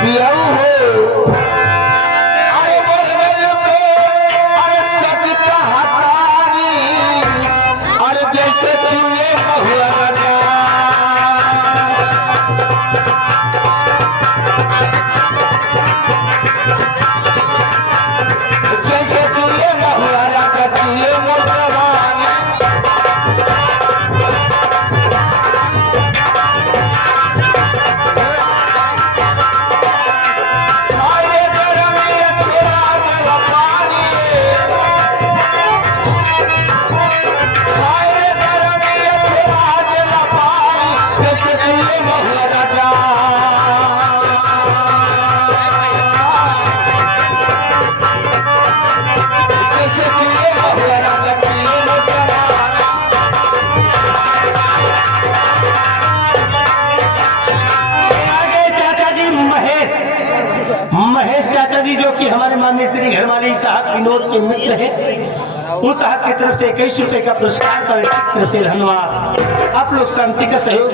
पियाऊ हो अरे बोल पे अरे सच कहानी अरे जैसे चूहे बहुआ जैसे चूहे बहुआ राजा चूहे मोटवानी महेश चाचा जी जो कि हमारे माननीय श्री घरवाली साहब विनोद के मित्र हैं, उस साहब की तरफ से 21 रुपए का पुरस्कार पर तरफ से धन्यवाद। आप लोग शांति का सहयोग